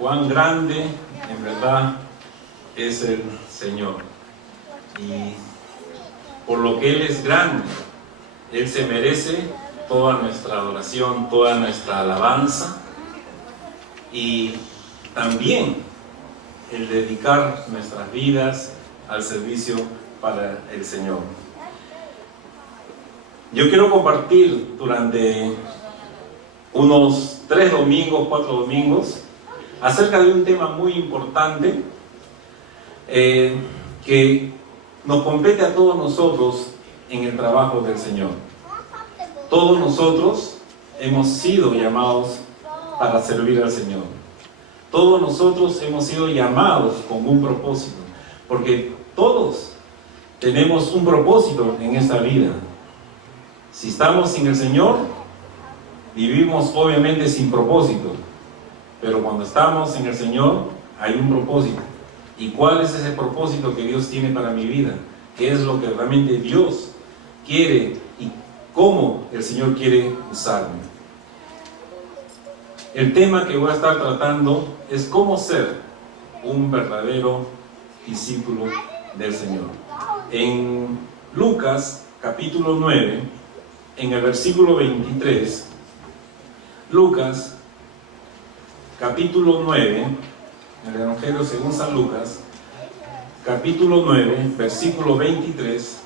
cuán grande en verdad es el Señor. Y por lo que Él es grande, Él se merece toda nuestra adoración, toda nuestra alabanza, y también el dedicar nuestras vidas al servicio para el Señor. Yo quiero compartir durante unos 3 domingos, 4 domingos, acerca de un tema muy importante que nos compete a todos nosotros en el trabajo del Señor. Todos nosotros hemos sido llamados para servir al Señor. Todos nosotros hemos sido llamados con un propósito, porque todos tenemos un propósito en esta vida. Si estamos sin el Señor, vivimos obviamente sin propósito, pero cuando estamos en el Señor hay un propósito. ¿Y cuál es ese propósito que Dios tiene para mi vida? ¿Qué es lo que realmente Dios quiere y cómo el Señor quiere usarme? El tema que voy a estar tratando es cómo ser un verdadero discípulo del Señor. En Lucas capítulo 9, en el versículo 23, Lucas capítulo 9, el Evangelio según San Lucas, capítulo 9, versículo 23,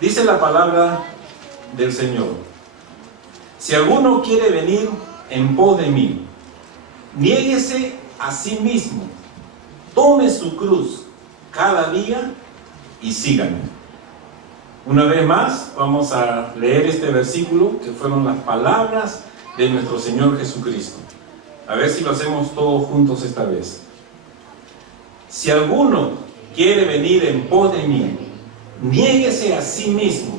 dice la palabra del Señor: si alguno quiere venir en pos de mí, niéguese a sí mismo, tome su cruz cada día y sígame. Una vez más vamos a leer este versículo, que fueron las palabras de nuestro Señor Jesucristo. A ver si lo hacemos todos juntos esta vez. Si alguno quiere venir en pos de mí, niéguese a sí mismo,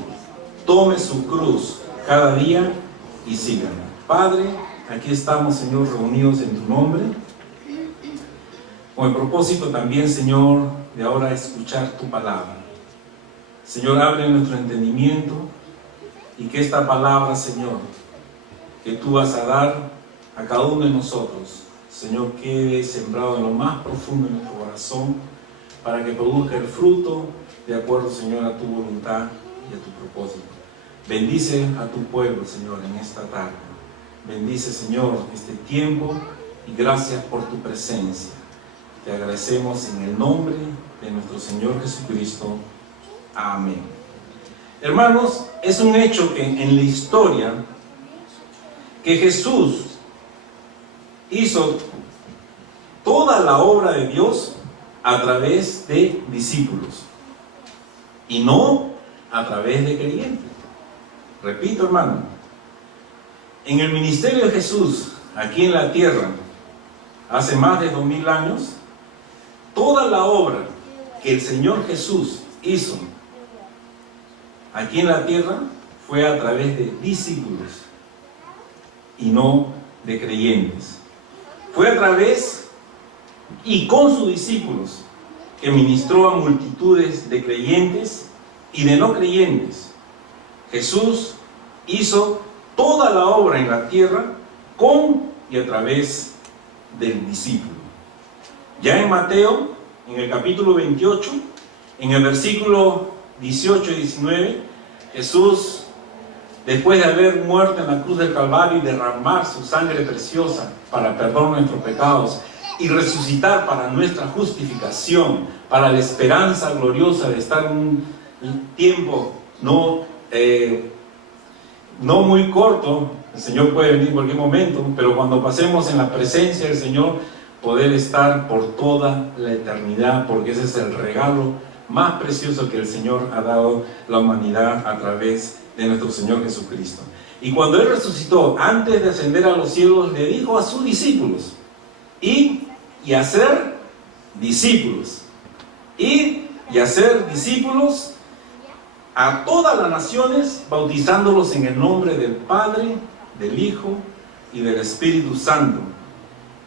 tome su cruz cada día y sígame. Padre, aquí estamos, Señor, reunidos en tu nombre, con el propósito también, Señor, de ahora escuchar tu palabra. Señor, abre nuestro entendimiento y que esta palabra, Señor, que tú vas a dar a cada uno de nosotros, Señor, quede sembrado en lo más profundo de nuestro corazón, para que produzca el fruto de acuerdo, Señor, a tu voluntad y a tu propósito. Bendice a tu pueblo, Señor, en esta tarde. Bendice, Señor, este tiempo y gracias por tu presencia. Te agradecemos en el nombre de nuestro Señor Jesucristo. Amén. Hermanos, es un hecho que en la historia que Jesús hizo toda la obra de Dios a través de discípulos y no a través de creyentes. Repito, hermano, en el ministerio de Jesús aquí en la tierra hace más de 2000 años, toda la obra que el Señor Jesús hizo aquí en la tierra fue a través de discípulos y no de creyentes. Fue a través y con sus discípulos que ministró a multitudes de creyentes y de no creyentes. Jesús hizo toda la obra en la tierra con y a través del discípulo. Ya en Mateo, en el capítulo 28, en el versículo 18 y 19, Jesús, después de haber muerto en la cruz del Calvario y derramar su sangre preciosa para perdón de nuestros pecados y resucitar para nuestra justificación, para la esperanza gloriosa de estar un tiempo no muy corto, el Señor puede venir en cualquier momento, pero cuando pasemos en la presencia del Señor, poder estar por toda la eternidad, porque ese es el regalo más precioso que el Señor ha dado a la humanidad a través de nuestro Señor Jesucristo. Y cuando Él resucitó, antes de ascender a los cielos, le dijo a sus discípulos: id y hacer discípulos, id y hacer discípulos a todas las naciones, bautizándolos en el nombre del Padre, del Hijo y del Espíritu Santo,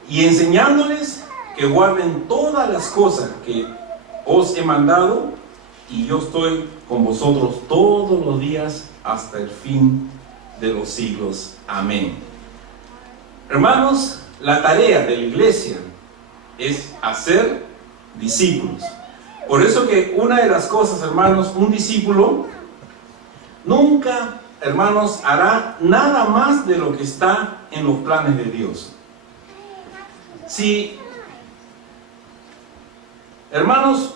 y enseñándoles que guarden todas las cosas que os he mandado, y yo estoy con vosotros todos los días hasta el fin de los siglos. Amén. Hermanos, la tarea de la iglesia es hacer discípulos. Por eso que una de las cosas, hermanos, un discípulo nunca, hermanos, hará nada más de lo que está en los planes de Dios. Si, hermanos,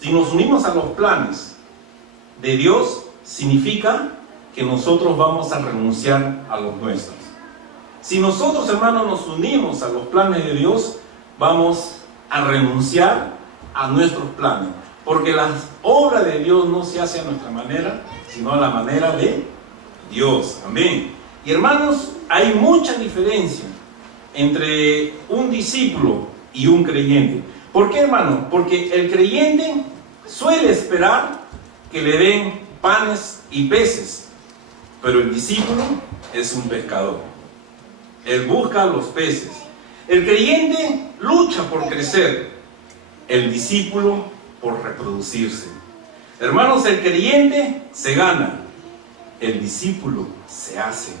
si nos unimos a los planes de Dios, significa que nosotros vamos a renunciar a los nuestros. Si nosotros, hermanos, nos unimos a los planes de Dios, vamos a renunciar a nuestros planes, porque la obra de Dios no se hace a nuestra manera, sino a la manera de Dios. Amén. Y hermanos, hay mucha diferencia entre un discípulo y un creyente. ¿Por qué, hermano? Porque el creyente suele esperar que le den panes y peces, pero el discípulo es un pescador. Él busca los peces. El creyente lucha por crecer, el discípulo por reproducirse. Hermanos, el creyente se gana, el discípulo se hace.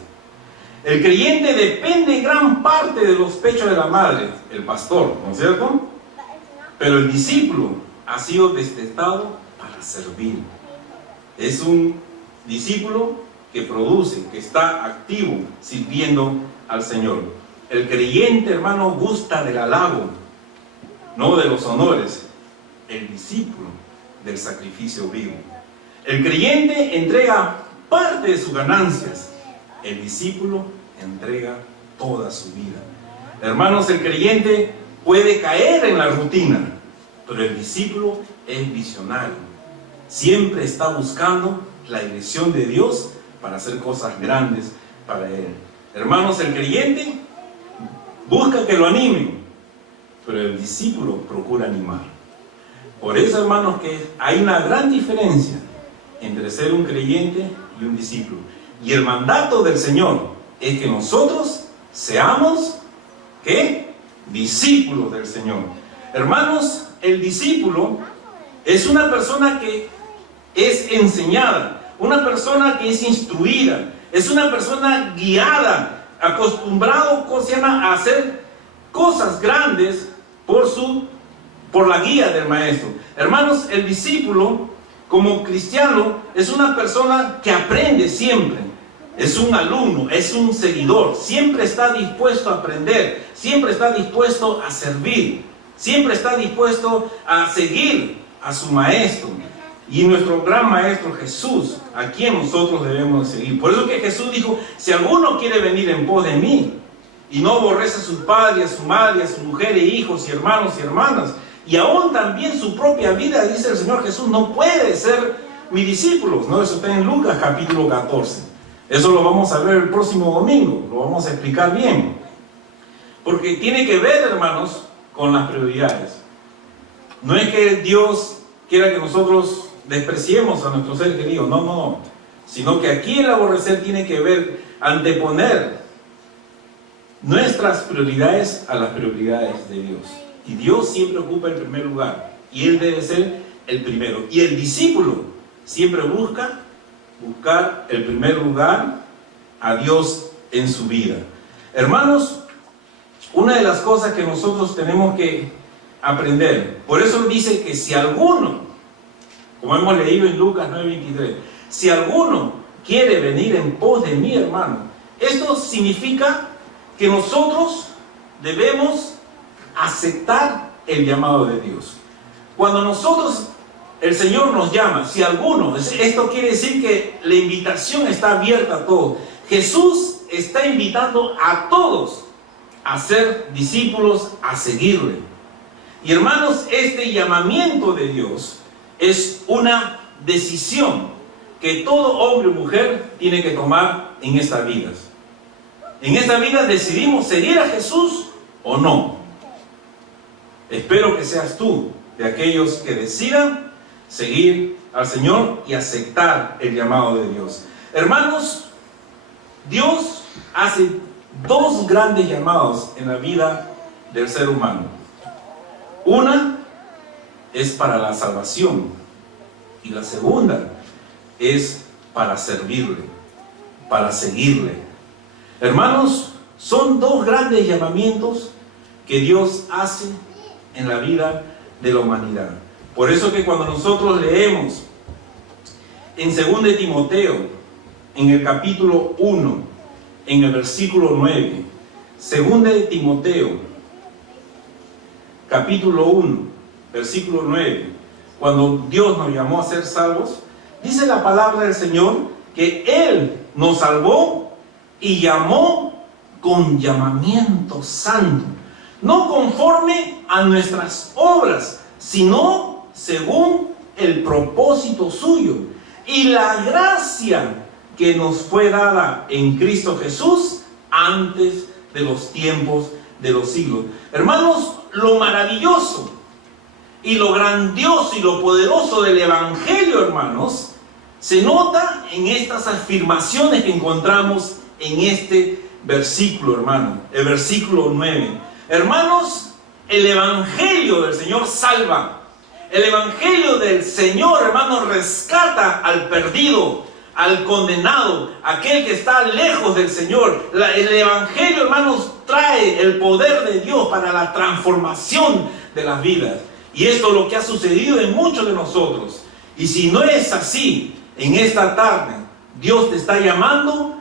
El creyente depende gran parte de los pechos de la madre, el pastor, ¿no es cierto? Pero el discípulo ha sido destetado para servir. Es un discípulo que produce, que está activo, sirviendo al Señor. El creyente, hermano, gusta del halago, no de los honores. El discípulo del sacrificio vivo. El creyente entrega parte de sus ganancias. El discípulo entrega toda su vida. Hermanos, el creyente puede caer en la rutina, pero el discípulo es visionario. Siempre está buscando la dirección de Dios para hacer cosas grandes para Él. Hermanos, el creyente busca que lo animen, pero el discípulo procura animar. Por eso, hermanos, que hay una gran diferencia entre ser un creyente y un discípulo. Y el mandato del Señor es que nosotros seamos, ¿qué? Discípulos del Señor. Hermanos, el discípulo es una persona que es enseñada, una persona que es instruida, es una persona guiada, acostumbrado, a hacer cosas grandes por la guía del maestro. Hermanos, el discípulo, como cristiano, es una persona que aprende siempre. Es un alumno, es un seguidor, siempre está dispuesto a aprender, siempre está dispuesto a servir, siempre está dispuesto a seguir a su maestro. Y nuestro gran maestro Jesús, a quien nosotros debemos seguir. Por eso que Jesús dijo: si alguno quiere venir en pos de mí y no aborrece a su padre, a su madre, a su mujer e hijos y hermanos y hermanas, y aún también su propia vida, dice el Señor Jesús, no puede ser mi discípulo. ¿No? Eso está en Lucas capítulo 14. Eso lo vamos a ver el próximo domingo, lo vamos a explicar bien. Porque tiene que ver, hermanos, con las prioridades. No es que Dios quiera que nosotros despreciemos a nuestro ser querido, no. Sino que aquí el aborrecer tiene que ver, anteponer nuestras prioridades a las prioridades de Dios. Y Dios siempre ocupa el primer lugar, y Él debe ser el primero. Y el discípulo siempre buscar el primer lugar a Dios en su vida. Hermanos, una de las cosas que nosotros tenemos que aprender, por eso dice que si alguno, como hemos leído en Lucas 9:23, si alguno quiere venir en pos de mí, hermano, esto significa que nosotros debemos aceptar el llamado de Dios. Cuando nosotros, el Señor nos llama, si alguno, esto quiere decir que la invitación está abierta a todos. Jesús está invitando a todos a ser discípulos, a seguirle. Y hermanos, este llamamiento de Dios es una decisión que todo hombre o mujer tiene que tomar en esta vida. En esta vida decidimos seguir a Jesús o no. Espero que seas tú de aquellos que decidan seguir al Señor y aceptar el llamado de Dios. Hermanos, Dios hace dos grandes llamados en la vida del ser humano. Una es para la salvación y la segunda es para servirle, para seguirle. Hermanos, son dos grandes llamamientos, que Dios hace en la vida de la humanidad. Por eso que cuando nosotros leemos en 2 Timoteo, en el capítulo 1, en el versículo 9, 2 Timoteo, capítulo 1, versículo 9, cuando Dios nos llamó a ser salvos, dice la palabra del Señor que Él nos salvó y llamó con llamamiento santo, no conforme a nuestras obras, sino según el propósito suyo y la gracia que nos fue dada en Cristo Jesús antes de los tiempos de los siglos. Hermanos, lo maravilloso y lo grandioso y lo poderoso del Evangelio, hermanos, se nota en estas afirmaciones que encontramos en este versículo, hermano, el versículo 9. Hermanos, el Evangelio del Señor salva. El Evangelio del Señor, hermano, rescata al perdido, al condenado, aquel que está lejos del Señor. El Evangelio, hermanos, trae el poder de Dios para la transformación de las vidas. Y esto es lo que ha sucedido en muchos de nosotros. Y si no es así, en esta tarde, Dios te está llamando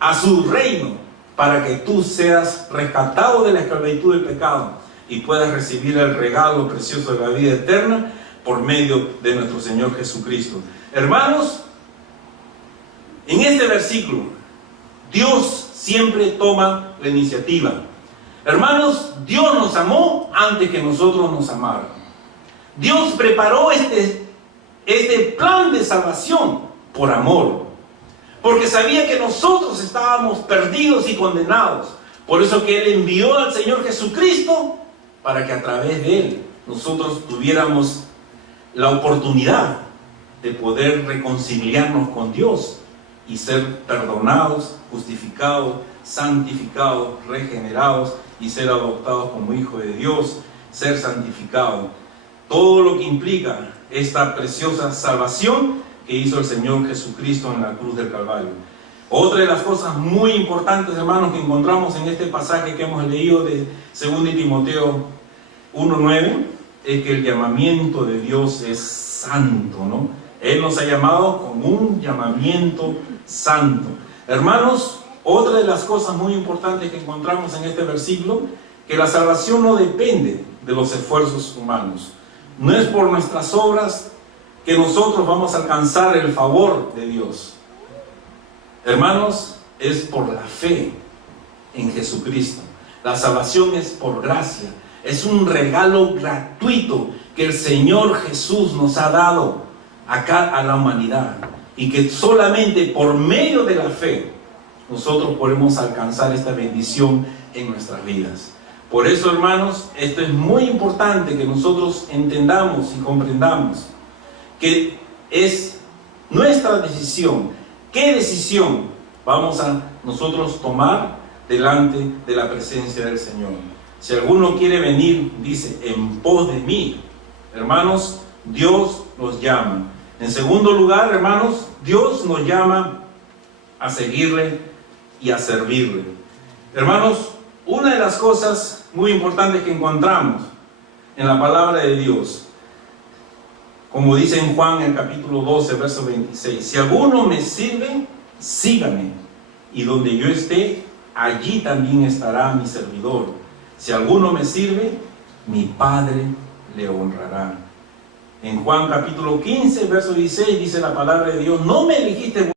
a su reino para que tú seas rescatado de la esclavitud del pecado y puedas recibir el regalo precioso de la vida eterna por medio de nuestro Señor Jesucristo. Hermanos, en este versículo, Dios siempre toma la iniciativa. Hermanos, Dios nos amó antes que nosotros nos amáramos. Dios preparó este plan de salvación por amor, porque sabía que nosotros estábamos perdidos y condenados. Por eso que Él envió al Señor Jesucristo para que a través de Él nosotros tuviéramos la oportunidad de poder reconciliarnos con Dios y ser perdonados, justificados, santificados, regenerados y ser adoptados como hijos de Dios, ser santificados. Todo lo que implica esta preciosa salvación que hizo el Señor Jesucristo en la cruz del Calvario. Otra de las cosas muy importantes, hermanos, que encontramos en este pasaje que hemos leído de 2 Timoteo 1:9 es que el llamamiento de Dios es santo, ¿no? Él nos ha llamado con un llamamiento santo. Hermanos, otra de las cosas muy importantes que encontramos en este versículo, que la salvación no depende de los esfuerzos humanos. No es por nuestras obras que nosotros vamos a alcanzar el favor de Dios. Hermanos, es por la fe en Jesucristo. La salvación es por gracia. Es un regalo gratuito que el Señor Jesús nos ha dado acá a la humanidad. Y que solamente por medio de la fe nosotros podemos alcanzar esta bendición en nuestras vidas. Por eso, hermanos, esto es muy importante que nosotros entendamos y comprendamos que es nuestra decisión. ¿Qué decisión vamos a nosotros tomar delante de la presencia del Señor? Si alguno quiere venir, dice, en pos de mí, hermanos, Dios los llama. En segundo lugar, hermanos, Dios nos llama a seguirle y a servirle. Hermanos, una de las cosas muy importantes que encontramos en la palabra de Dios, como dice en Juan en el capítulo 12, verso 26, si alguno me sirve, sígame, y donde yo esté, allí también estará mi servidor. Si alguno me sirve, mi Padre le honrará. En Juan capítulo 15, verso 16, dice la palabra de Dios, no me elegiste